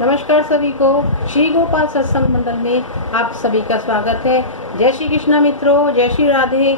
नमस्कार सभी को। श्री गोपाल सत्संग मंडल में आप सभी का स्वागत है। जय श्री कृष्णा मित्रों, जय श्री राधे।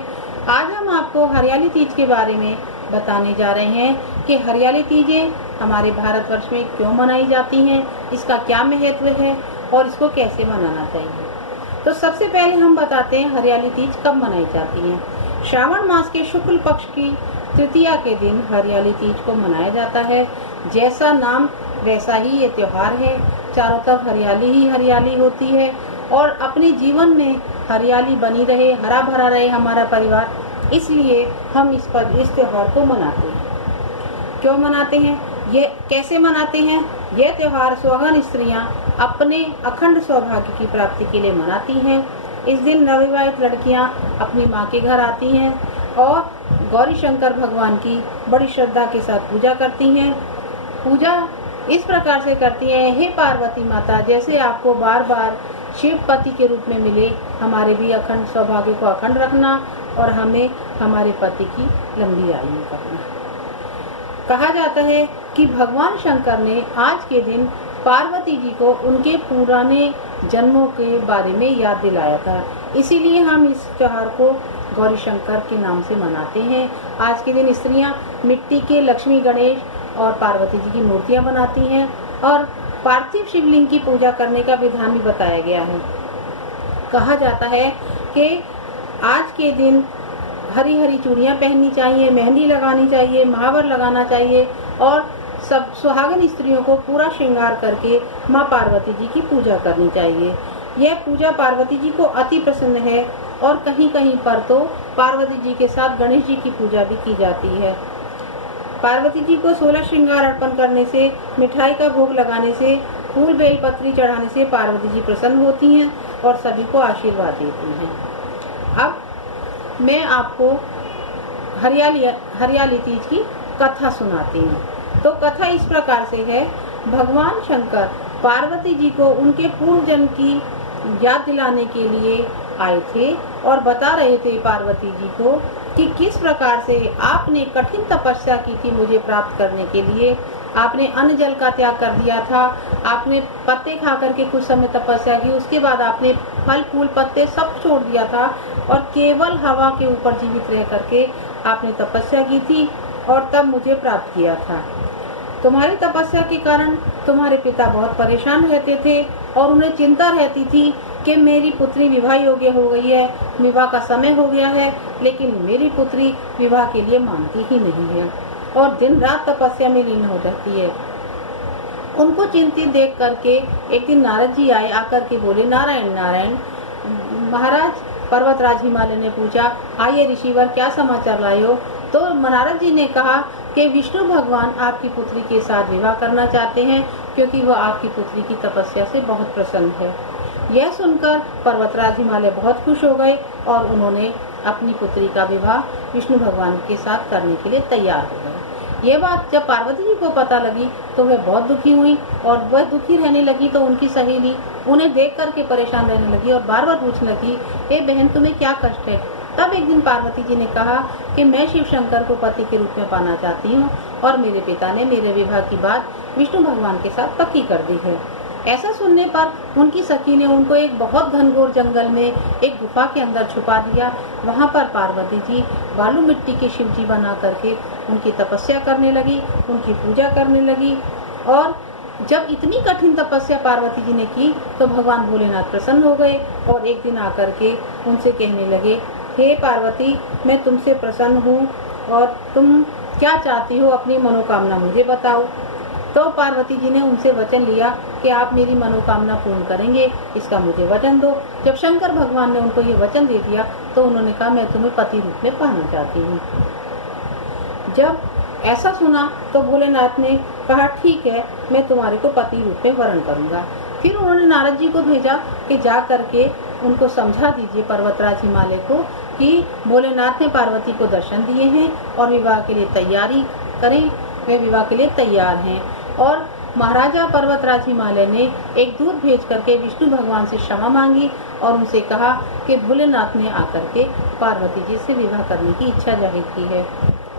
आज हम आपको हरियाली तीज के बारे में बताने जा रहे हैं कि हरियाली तीजें हमारे भारतवर्ष में क्यों मनाई जाती हैं, इसका क्या महत्व है और इसको कैसे मनाना चाहिए। तो सबसे पहले हम बताते हैं हरियाली तीज कब मनाई जाती है। श्रावण मास के शुक्ल पक्ष की तृतीया के दिन हरियाली तीज को मनाया जाता है। जैसा नाम वैसा ही ये त्योहार है। चारों तरफ हरियाली ही हरियाली होती है और अपने जीवन में हरियाली बनी रहे, हरा भरा रहे हमारा परिवार, इसलिए हम इस त्योहार को मनाते हैं। क्यों मनाते हैं, ये कैसे मनाते हैं? ये त्योहार सुहागन स्त्रियां अपने अखंड सौभाग्य की प्राप्ति के लिए मनाती हैं। इस दिन नवविवाहित लड़कियां अपनी माँ के घर आती हैं और गौरी शंकर भगवान की बड़ी श्रद्धा के साथ पूजा करती हैं। पूजा इस प्रकार से करती हैं, हे पार्वती माता, जैसे आपको बार बार शिव पति के रूप में मिले, हमारे भी अखंड सौभाग्य को अखंड रखना और हमें हमारे पति की लंबी आयु करना। कहा जाता है कि भगवान शंकर ने आज के दिन पार्वती जी को उनके पुराने जन्मों के बारे में याद दिलाया था, इसीलिए हम इस त्योहार को गौरी शंकर के नाम से मनाते हैं। आज के दिन स्त्रियां मिट्टी के लक्ष्मी, गणेश और पार्वती जी की मूर्तियां बनाती हैं और पार्थिव शिवलिंग की पूजा करने का विधान भी बताया गया है। कहा जाता है कि आज के दिन हरी हरी चूड़ियां पहननी चाहिए, मेहंदी लगानी चाहिए, महावर लगाना चाहिए और सब सुहागन स्त्रियों को पूरा श्रृंगार करके माँ पार्वती जी की पूजा करनी चाहिए। यह पूजा पार्वती जी को अति प्रसन्न है और कहीं कहीं पर तो पार्वती जी के साथ गणेश जी की पूजा भी की जाती है। पार्वती जी को 16 श्रृंगार अर्पण करने से, मिठाई का भोग लगाने से, फूल बेलपत्री चढ़ाने से पार्वती जी प्रसन्न होती हैं और सभी को आशीर्वाद देती हैं। अब मैं आपको हरियाली तीज की कथा सुनाती हूँ। तो कथा इस प्रकार से है। भगवान शंकर पार्वती जी को उनके पूर्व जन्म की याद दिलाने के लिए आए थे और बता रहे थे पार्वती जी को कि किस प्रकार से आपने कठिन तपस्या की थी मुझे प्राप्त करने के लिए। आपने अन्न जल का त्याग कर दिया था, आपने पत्ते खा करके कुछ समय तपस्या की, उसके बाद आपने फल फूल पत्ते सब छोड़ दिया था और केवल हवा के ऊपर जीवित रह करके आपने तपस्या की थी और तब मुझे प्राप्त किया था। तुम्हारी तपस्या के कारण तुम्हारे पिता बहुत परेशान रहते थे और उन्हें चिंता रहती थी कि मेरी पुत्री विवाह योग्य हो गई है, विवाह का समय हो गया है, लेकिन मेरी पुत्री विवाह के लिए मानती ही नहीं है और दिन रात तपस्या में लीन हो जाती है। उनको चिंतित देख करके एक दिन नारद जी आए, आकर के बोले, नारायण नारायण। महाराज पर्वतराज हिमालय ने पूछा, आइए ऋषिवर, क्या समाचार लाए हो? तो नारद जी ने कहा कि विष्णु भगवान आपकी पुत्री के साथ विवाह करना चाहते हैं क्योंकि वह आपकी पुत्री की तपस्या से बहुत प्रसन्न है। यह सुनकर पर्वतराज हिमालय बहुत खुश हो गए और उन्होंने अपनी पुत्री का विवाह विष्णु भगवान के साथ करने के लिए तैयार हो गए। ये बात जब पार्वती जी को पता लगी तो वह बहुत दुखी हुई और वह दुखी रहने लगी तो उनकी सहेली उन्हें देख करके परेशान रहने लगी और बार बार पूछने लगी, ए बहन, तुम्हें क्या कष्ट है? तब एक दिन पार्वती जी ने कहा कि मैं शिव शंकर को पति के रूप में पाना चाहती हूँ और मेरे पिता ने मेरे विवाह की बात विष्णु भगवान के साथ पक्की कर दी है। ऐसा सुनने पर उनकी सखी ने उनको एक बहुत घनघोर जंगल में एक गुफा के अंदर छुपा दिया। वहाँ पर पार्वती जी बालू मिट्टी के शिव जी बना करके उनकी तपस्या करने लगी, उनकी पूजा करने लगी और जब इतनी कठिन तपस्या पार्वती जी ने की तो भगवान भोलेनाथ प्रसन्न हो गए और एक दिन आकर के उनसे कहने लगे, हे पार्वती, मैं तुमसे प्रसन्न हूँ और तुम क्या चाहती हो, अपनी मनोकामना मुझे बताओ। तो पार्वती जी ने उनसे वचन लिया कि आप मेरी मनोकामना पूर्ण करेंगे, इसका मुझे वचन दो। जब शंकर भगवान ने उनको ये वचन दे दिया तो उन्होंने कहा, मैं तुम्हें पति रूप में पाना चाहती हूँ। जब ऐसा सुना तो भोलेनाथ ने कहा, ठीक है, मैं तुम्हारे को पति रूप में वरण करूँगा। फिर उन्होंने नारद जी को भेजा कि जा करके उनको समझा दीजिए, पर्वतराज हिमालय को, कि भोलेनाथ ने पार्वती को दर्शन दिए हैं और विवाह के लिए तैयारी करें, वे विवाह के लिए तैयार हैं। और महाराजा पर्वतराज हिमालय ने एक दूत भेज करके विष्णु भगवान से क्षमा मांगी और उनसे कहा कि भोलेनाथ ने आकर के पार्वती जी से विवाह करने की इच्छा जाहिर की है।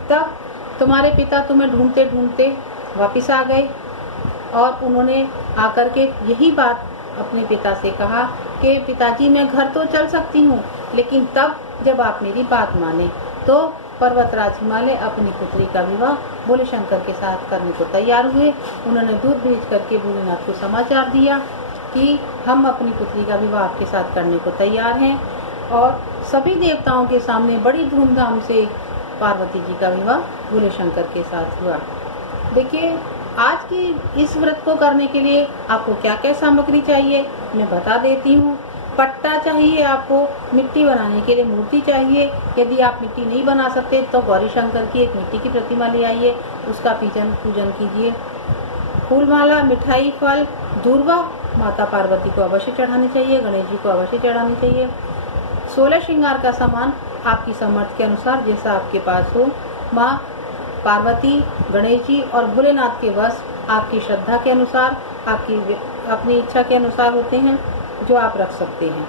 तब तुम्हारे पिता तुम्हें ढूंढते ढूंढते वापिस आ गए और उन्होंने आकर के यही बात अपने पिता से कहा कि पिताजी मैं घर तो चल सकती हूँ, लेकिन तब जब आप मेरी बात माने। तो पर्वतराज हिमालय अपनी पुत्री का विवाह भोले शंकर के साथ करने को तैयार हुए। उन्होंने दूत भेज करके भोलेनाथ को समाचार दिया कि हम अपनी पुत्री का विवाह आपके साथ करने को तैयार हैं, और सभी देवताओं के सामने बड़ी धूमधाम से पार्वती जी का विवाह भोले शंकर के साथ हुआ। देखिए, आज की इस व्रत को करने के लिए आपको क्या क्या सामग्री चाहिए मैं बता देती हूँ। पट्टा चाहिए आपको, मिट्टी बनाने के लिए मूर्ति चाहिए। यदि आप मिट्टी नहीं बना सकते तो गौरी शंकर की एक मिट्टी की प्रतिमा ले आइए, उसका पूजन कीजिए। फूलमाला, मिठाई, फल, दूर्वा माता पार्वती को अवश्य चढ़ानी चाहिए, गणेश जी को अवश्य चढ़ानी चाहिए। 16 श्रृंगार का सामान आपकी सामर्थ्य के अनुसार जैसा आपके पास हो। माँ पार्वती, गणेश जी और भोलेनाथ के वस्त्र आपकी श्रद्धा के अनुसार, आपकी अपनी इच्छा के अनुसार होते हैं, जो आप रख सकते हैं।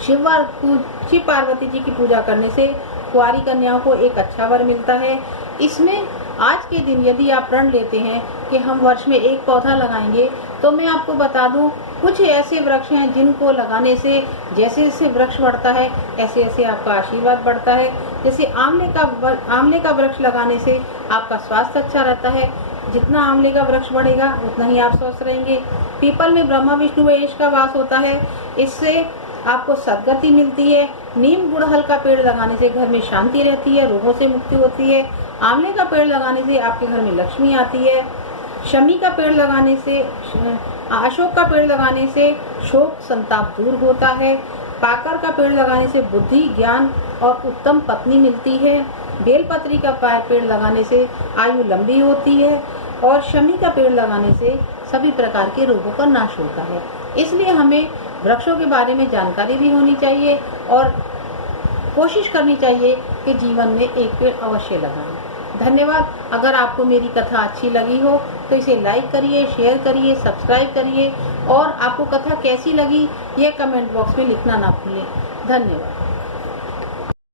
शिव पार्वती जी की पूजा करने से कुंवारी कन्याओं को एक अच्छा वर मिलता है। इसमें आज के दिन यदि आप प्रण लेते हैं कि हम वर्ष में एक पौधा लगाएंगे, तो मैं आपको बता दूं, कुछ ऐसे वृक्ष हैं जिनको लगाने से जैसे जैसे वृक्ष बढ़ता है ऐसे ऐसे आपका आशीर्वाद बढ़ता है। जैसे आंवले का वृक्ष लगाने से आपका स्वास्थ्य अच्छा रहता है, जितना आंवले का वृक्ष बढ़ेगा उतना ही आप स्वस्थ रहेंगे। पीपल में ब्रह्मा विष्णु महेश का वास होता है, इससे आपको सद्गति मिलती है। नीम गुड़हल का पेड़ लगाने से घर में शांति रहती है, रोगों से मुक्ति होती है। आंवले का पेड़ लगाने से आपके घर में लक्ष्मी आती है। शमी का पेड़ लगाने से, अशोक का पेड़ लगाने से शोक संताप दूर होता है। पाकर का पेड़ लगाने से बुद्धि, ज्ञान और उत्तम पत्नी मिलती है। बेलपत्री का पेड़ लगाने से आयु लंबी होती है, और शमी का पेड़ लगाने से सभी प्रकार के रोगों का नाश होता है। इसलिए हमें वृक्षों के बारे में जानकारी भी होनी चाहिए और कोशिश करनी चाहिए कि जीवन में एक पेड़ अवश्य लगाएं। धन्यवाद। अगर आपको मेरी कथा अच्छी लगी हो तो इसे लाइक करिए, शेयर करिए, सब्सक्राइब करिए, और आपको कथा कैसी लगी ये कमेंट बॉक्स में लिखना ना भूलें। धन्यवाद।